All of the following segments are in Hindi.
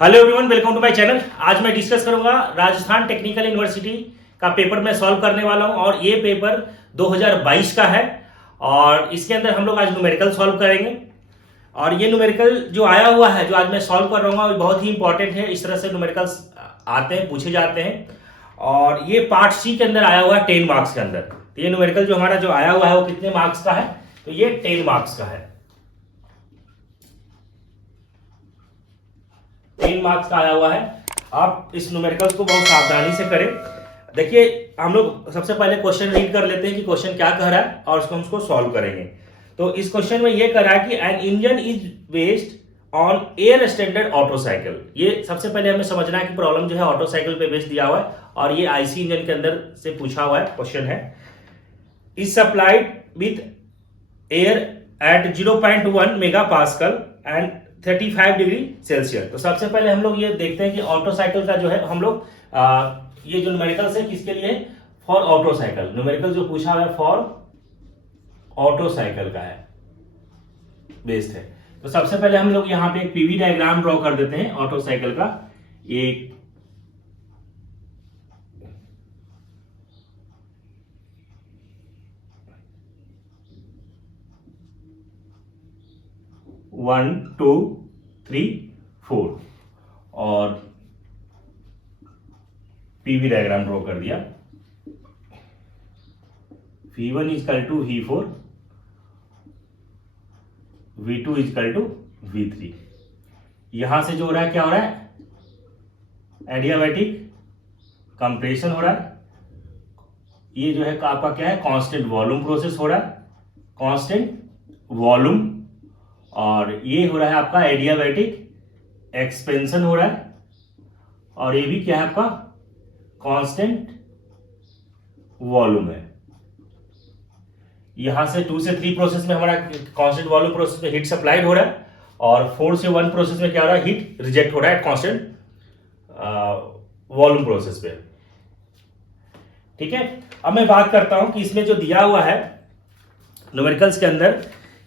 Hello everyone, welcome to my channel. आज मैं डिस्कस करूंगा राजस्थान टेक्निकल यूनिवर्सिटी का पेपर मैं सॉल्व करने वाला हूं और ये पेपर 2022 का है और इसके अंदर हम लोग आज न्यूमेरिकल सॉल्व करेंगे। और ये न्यूमेरिकल जो आया हुआ है, जो आज मैं सॉल्व कर रहा हूँ, वो बहुत ही इंपॉर्टेंट है। इस तरह से न्यूमेरिकल्स आते हैं, पूछे जाते हैं और ये पार्ट सी के अंदर आया हुआ है 10 मार्क्स के अंदर। तो ये न्यूमेरिकल जो हमारा जो आया हुआ है वो कितने मार्क्स का है? तो ये 10 मार्क्स का है। 10 मार्क्स का आया हुआ है। आप इस न्यूमेरिकल्स को बहुत सावधानी से करें। देखिए, हम लोग सबसे पहले क्वेश्चन रीड कर लेते हैं कि क्वेश्चन क्या कह रहा है और उसको हम उसको सॉल्व करेंगे। तो इस क्वेश्चन में ये कह रहा है कि an engine is based on air standard auto cycle. ये सबसे पहले हमें समझना है कि प्रॉब्लम जो है ऑटो साइकिल पे बेस्ड दिया हुआ है और ये आईसी इंजन के अंदर से पूछा हुआ है क्वेश्चन है। Is supplied with air at 0.1 mega pascal and 35 degree Celsius. तो सबसे पहले हम लोग ये देखते हैं कि ऑटो साइकिल का जो है हम लोग ये जो न्यूमेरिकल्स है किसके लिए? For auto cycle. न्यूमेरिकल जो पूछा हुआ है फॉर ऑटो साइकिल का है, बेस्ड है। तो सबसे पहले हम लोग यहाँ पे एक पीवी डायग्राम ड्रॉ कर देते हैं ऑटो साइकिल का। एक 1 2 3 4 और पीवी डायग्राम ड्रॉ कर दिया। V1 is equal to V4, V2 is equal to V3। यहां से जो हो रहा है क्या हो रहा है? एडियाबैटिक कंप्रेशन हो रहा है। ये जो है आपका क्या है? कांस्टेंट वॉल्यूम प्रोसेस हो रहा है, कांस्टेंट वॉल्यूम। और ये हो रहा है आपका एडियाबैटिक एक्सपेंशन हो रहा है और ये भी क्या है आपका? कांस्टेंट वॉल्यूम है। यहां से 2 से 3 प्रोसेस में हमारा कांस्टेंट वॉल्यूम प्रोसेस में हीट सप्लाइड हो रहा है और 4 से 1 प्रोसेस में क्या हो रहा है? हीट रिजेक्ट हो रहा है कांस्टेंट वॉल्यूम प्रोसेस पे। ठीक है, अब मैं बात करता हूं कि इसमें जो दिया हुआ है न्यूमेरिकल्स के अंदर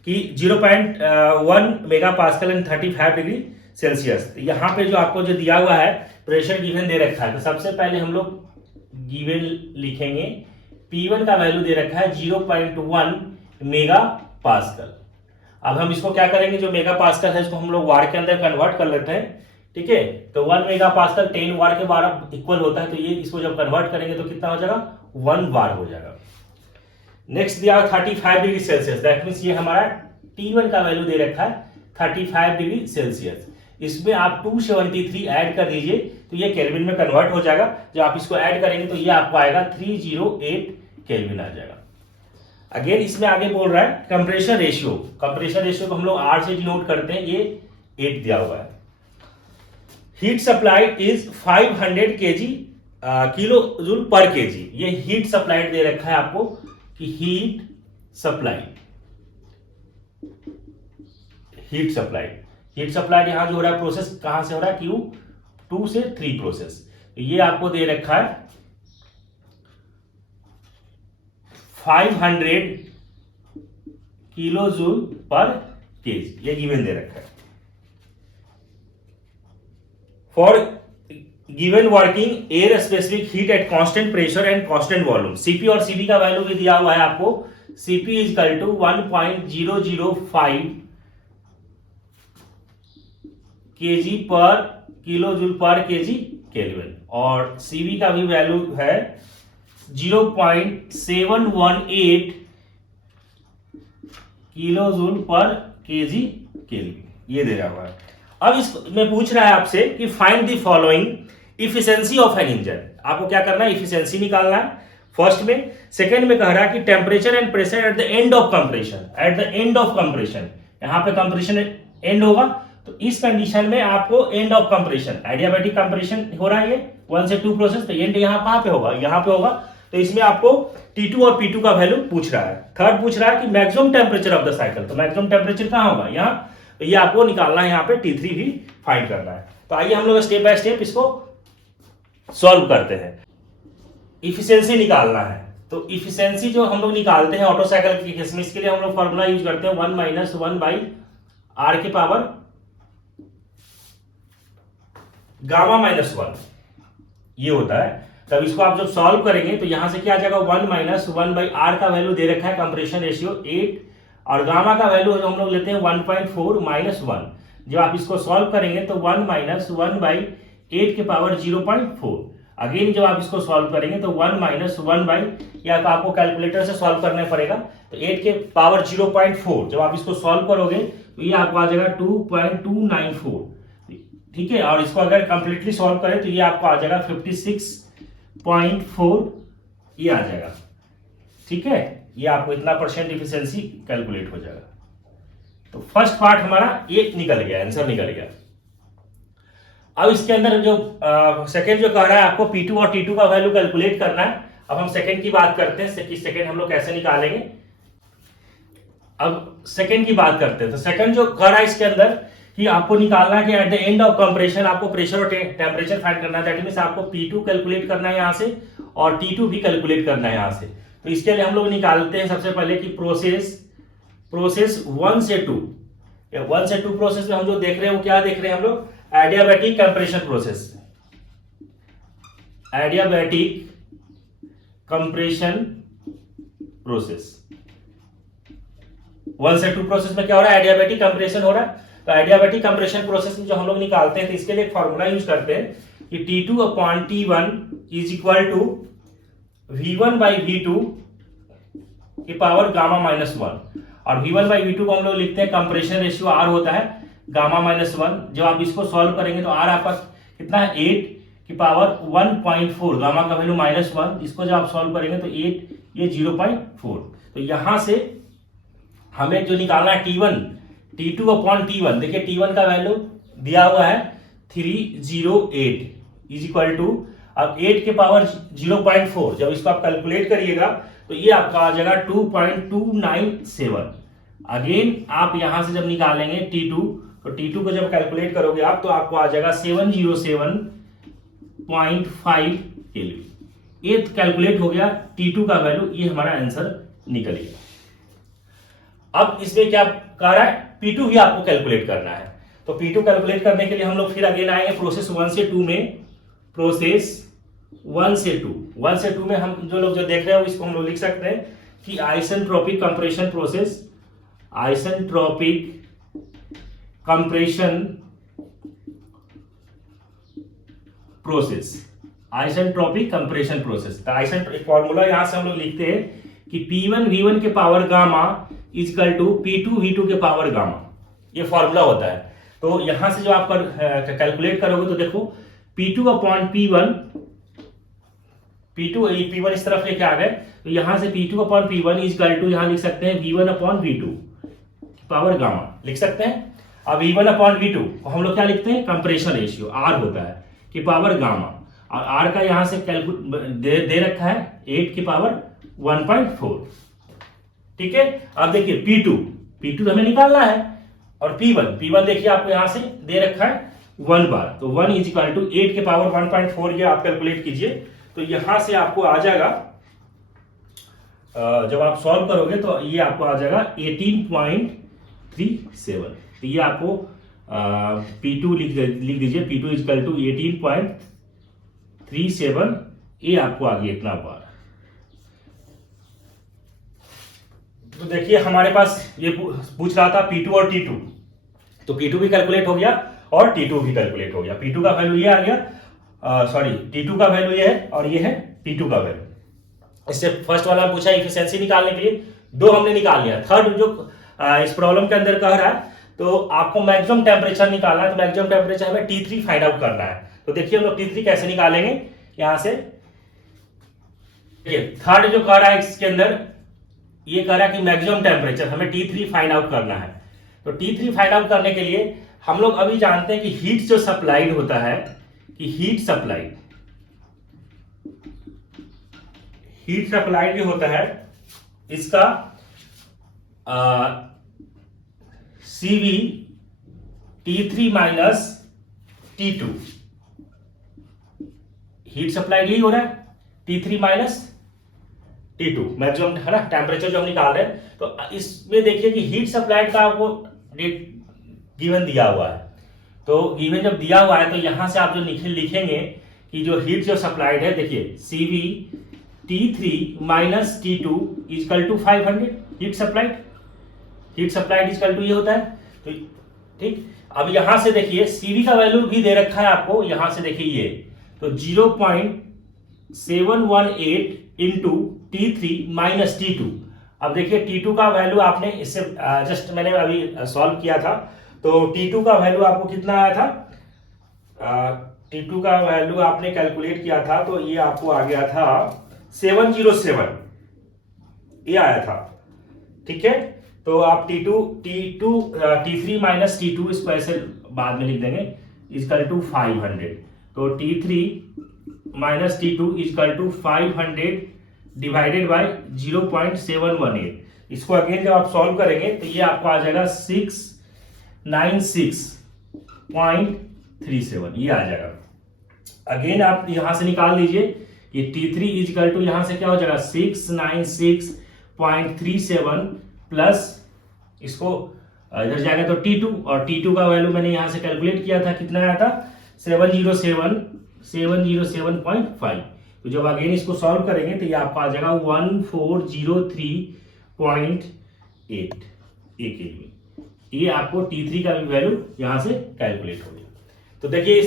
कि 0.1 mega pascal and 35 degree Celsius. यहां पे जो आपको जो दिया हुआ है प्रेशर गिवन दे रखा है। तो सबसे पहले हम लोग गिवन लिखेंगे। P1 का वैल्यू दे रखा है 0.1 मेगा पास्कल। अब हम इसको क्या करेंगे? जो मेगा पास्कल है इसको हम लोग वार के अंदर कन्वर्ट कर लेते हैं। ठीक है, तो 1 मेगा पास्कल 10 वार के 12 इक्वल होता है। तो ये इसको जब कन्वर्ट करेंगे तो कितना हो जाएगा? 1 वार हो जाएगा। नेक्स्ट दिया 35 डिग्री सेल्सियस। दैट मीन्स ये हमारा T1 का वैल्यू दे रखा है 35 डिग्री सेल्सियस। इसमें आप 273 ऐड कर दीजिए तो ये केल्विन में कन्वर्ट हो जाएगा। जब आप इसको ऐड करेंगे तो ये आपको आएगा 308 केल्विन आ जाएगा। अगेन इसमें आगे बोल रहा है कंप्रेशन रेशियो। कंप्रेशन रेशियो को हम लोग R से डिनोट करते हैं। ये 8 दिया हुआ है। Heat supplied is 500 KG kilo joule पर केजी। ये हीट सप्लाइड दे रखा है आपको कि हीट सप्लाइड यहां जो हो रहा है प्रोसेस कहां से हो रहा है? Q2 से 3 प्रोसेस। ये आपको दे रखा है 500 किलो जूल पर केजी। ये गिवन दे रखा है। For given working air specific heat at constant pressure and constant volume. CP और सीवी का वैल्यू भी दिया हुआ है आपको। CP is equal to 1.005 KG पर किलो जूल पर केजी केल्विन और सीवी का भी वैल्यू है 0.718 किलो जूल पर केजी केल्विन। ये दे रहा हुआ है। अब इसमें पूछ रहा है आपसे कि find the following efficiency of an engine. आपको क्या करना है? इफिशिएंसी निकालना है फर्स्ट में। सेकंड में कह रहा है कि temperature and pressure at the end of compression. यहां पे कंप्रेशन एंड होगा तो इस कंडीशन में आपको end of compression, adiabatic compression हो रहा है ये 1 से 2 प्रोसेस। तो एंड यहां कहां पे होगा? यहां पे होगा। तो इसमें आपको T2 और P2 का वैल्यू पूछ रहा है। थर्ड पूछ रहा है कि maximum temperature of the cycle. तो मैक्सिमम टेम्परेचर कहां होगा? यहां। तो ये आपको निकालना है। यहां पे T3 भी फाइंड करना है। तो आइए हम लोग स्टेप बाय स्टेप इसको सॉल्व करते हैं। इफिशियंसी निकालना है। तो इफिशियंसी जो हम लोग निकालते हैं ऑटो साइकिल के केस में, इसके लिए हम लोग फॉर्मूला यूज करते हैं 1 - 1/r के पावर गामा माइनस 1 ये होता है। तब इसको आप जब सॉल्व करेंगे तो यहां से क्या आ जाएगा 1 माइनस 1/r का वैल्यू दे रखा है कंप्रेशन रेशियो 8 और गामा का वैल्यू हम लोग लेते हैं 1.4 माइनस 1। जब आप इसको सॉल्व करेंगे तो 1 माइनस 1/8 के पावर 0.4। अगेन जब आप इसको सॉल्व करेंगे तो 1 माइनस 1 या आपको कैलकुलेटर से सॉल्व करना पड़ेगा तो 8 के पावर 0.4 जब आप इसको सॉल्व करोगे तो ये आपको आ जाएगा 2.294। ठीक है, और इसको अगर कंप्लीटली सॉल्व करें तो ये आपको आ जाएगा 56.4 ये आ जाएगा। ठीक है, ये आपको इतना परसेंट इफिशिएंसी कैलकुलेट हो जाएगा। तो फर्स्ट पार्ट हमारा ये निकल गया, आंसर निकल गया। अब इसके अंदर जो सेकंड जो कह रहा है आपको P2 और T2 का वैल्यू कैलकुलेट करना है। अब हम सेकंड की बात करते हैं कि सेकंड हम लोग कैसे निकालेंगे। अब सेकंड की बात करते हैं तो सेकंड जो कह रहा है इसके अंदर कि आपको निकालना है कि at the end of compression आपको प्रेशर और टेम्परेचर फाइंड करना है। दैट मींस आपको P2 कैलकुलेट करना है यहाँ से और T2 भी कैलकुलेट करना है यहाँ से। तो इसके लिए हम लोग निकालते हैं सबसे पहले कि प्रोसेस 1 से 2 1 से 2 प्रोसेस में हम जो देख रहे हैं वो क्या देख रहे हैं हम लोग adiabatic compression process. Adiabatic compression process 1 से 2 प्रोसेस में क्या हो रहा है एडियाबैटिक कंप्रेशन हो रहा है। तो एडियाबैटिक कंप्रेशन प्रोसेस में जो हम लोग निकालते हैं तो इसके लिए एक फॉर्मूला यूज करते हैं कि T2 upon T1 is equal to V1 by V2 की पावर गामा माइनस 1 और V1 बाई V2 को हम लोग लिखते हैं कंप्रेशन रेशियो R होता है गामा माइनस 1। जब आप इसको सॉल्व करेंगे तो R आपका कितना है 8 की पावर 1.4 गामा का वैल्यू माइनस 1। इसको जब आप सॉल्व करेंगे तो 8 ये 0.4। तो यहां से हमें जो निकालना है T2 अपॉन T1 देखिए T1 का वैल्यू दिया हुआ है 308 इज इक्वल टू अब 8 के पावर 0.4 जब इसको आप कैलकुलेट करिएगा तो ये आपका आ जाएगा 2.297। अगेन आप यहां से जब निकालेंगे T2 तो T2 को जब कैलकुलेट करोगे आप तो आपको आ जाएगा 707.5 केल्विन। ये कैलकुलेट हो गया T2 का वैल्यू, ये हमारा आंसर निकल गया। अब इसमें क्या कह रहा है P2 भी आपको कैलकुलेट करना है। तो P2 कैलकुलेट करने के लिए हम लोग फिर अगेन आएंगे प्रोसेस 1 से 2 में। प्रोसेस 1 से 2 में हम जो लोग जो देख रहे हैं इसको हम लोग लिख सकते हैं कि isentropic compression process. Isentropic compression process isentropic compression process. तो आइसेंट्रोपिक फॉर्मूला यहां से हम लोग लिखते हैं कि P1 V1 के power gamma is equal to P2 V2 के पावर गामा, ये फॉर्मूला होता है। तो यहां से जो आप कैलकुलेट करोगे तो देखो P2 अपॉन P1 P1 इस तरफ लेके आ गए तो यहां से P2 upon P1 is equal to यहां लिख सकते हैं V1 upon V2 power gamma लिख सकते हैं। अब V1 अपॉन V2 हम लोग क्या लिखते हैं कंप्रेशन रेशियो R होता है कि पावर गामा और R का यहां से दे रखा है 8 की पावर 1.4। ठीक है, अब देखिए P2 हमें निकालना है और P1 देखिए आपको यहां से दे रखा है 1 बार। तो 1 इज इक्वल टू 8 के पावर 1.4 ये आप कैलकुलेट कीजिए तो यहां से आपको आ जाएगा जब आप सॉल्व करोगे तो ये आपको आ जाएगा 18.37। तो ये आपको P2 लिख दीजिए P2 इज इक्वल टू 18.37 ये आपको आ गया इतना बार। तो देखिए हमारे पास ये पूछ रहा था P2 और T2, तो P2 भी कैलकुलेट हो गया और T2 भी कैलकुलेट हो गया। P2 का वैल्यू ये आ गया, T2 का वैल्यू ये है और ये है T2 का वैल्यू। इससे फर्स्ट वाला पूछा एफिशिएंसी निकालने के लिए, दो हमने निकाल लिया। थर्ड जो इस प्रॉब्लम के अंदर कह रहा है तो आपको मैक्सिमम टेम्परेचर निकालना है। तो मैक्सिमम टेम्परेचर हमें T3 फाइंड आउट करना है। तो देखिए हम लोग T3 कैसे निकालेंगे यहां से। थर्ड जो कह रहा है इसके अंदर ये कह रहा है कि मैक्सिमम टेम्परेचर हमें T3 फाइंड आउट करना है। तो T3 फाइंड आउट करने के लिए हम लोग अभी जानते हैं कि हीट जो सप्लाइड होता है कि हीट सप्लाइड जो होता है इसका CV T3 minus T2 heat supplied यही हो रहा है T3 माइनस T2 मैक्सिमम है ना टेम्परेचर जो हम निकाल रहे हैं। तो इसमें देखिए कि हीट सप्लाइड का आपको रेट गिवन दिया हुआ है। तो गिवन जब दिया हुआ है तो यहां से आप जो लिखेंगे कि जो हीट जो सप्लाइड है, देखिए CV T3 minus T2 is equal to 500 heat supplied is equal to ये होता है। तो ठीक, अब यहां से देखिए CV का वैल्यू भी दे रखा है आपको, यहां से देखिए ये तो 0.718 इंटू T3 माइनस T2। अब देखिए T2 का वैल्यू आपने इससे जस्ट मैंने अभी सॉल्व किया था, तो T2 का वैल्यू आपको कितना आया था, T2 का वैल्यू आपने कैलकुलेट किया था तो ये आपको आ गया था 707, ये आया था। ठीक है, तो आप T3 माइनस T2 इसको ऐसे बाद में लिख देंगे इजकल टू 500। तो T3 minus T2 is equal to 500 divided by 0.718। इसको अगेन जब आप सॉल्व करेंगे तो ये आपको आ जाएगा 696.37, ये आ जाएगा। अगेन आप यहां से निकाल लीजिए, ये T3 इजकल टू यहां से क्या हो जाएगा 696.37 प्लस इसको इधर जाएगा तो T2, और T2 का वैल्यू मैंने यहां से कैलकुलेट किया था, कितना आया था 707.5। तो जब अगेन इसको सॉल्व करेंगे तो ये आपको आ जाएगा 1403.8 केल्विन। ये आपको T3 का भी वैल्यू यहां से कैलकुलेट हो गया। तो देखिए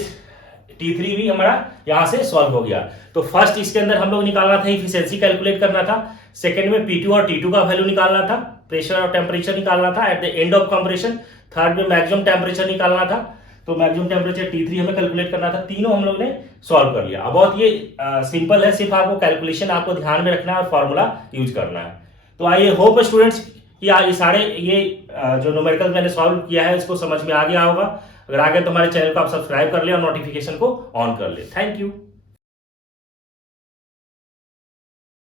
T3 भी हमारा यहां से सॉल्व हो गया। तो फर्स्ट इसके अंदर हम लोग निकालना था इफिशिएंसी कैलकुलेट करना था, सेकंड में P2 और T2 का वैल्यू निकालना था, प्रेशर और टेम्परेचर निकालना था at the end of compression, third में मैक्सिमम टेम्परेचर निकालना था, तो मैक्सिमम टेम्परेचर T3 हमें कैलकुलेट करना था। तीनों हम लोग ने सॉल्व कर लिया। अब बहुत ये सिंपल है, सिर्फ आपको कैलकुलेशन आपको ध्यान में रखना है और फॉर्मूला यूज करना है। तो आइए होप स्टूडेंट्स कि ये सारे जो न्यूमेरिकल मैंने सॉल्व किया है इसको समझ में आ गया होगा। अगर आ गया तो हमारे चैनल को आप सब्सक्राइब कर ले और नोटिफिकेशन को ऑन कर ले। Thank you.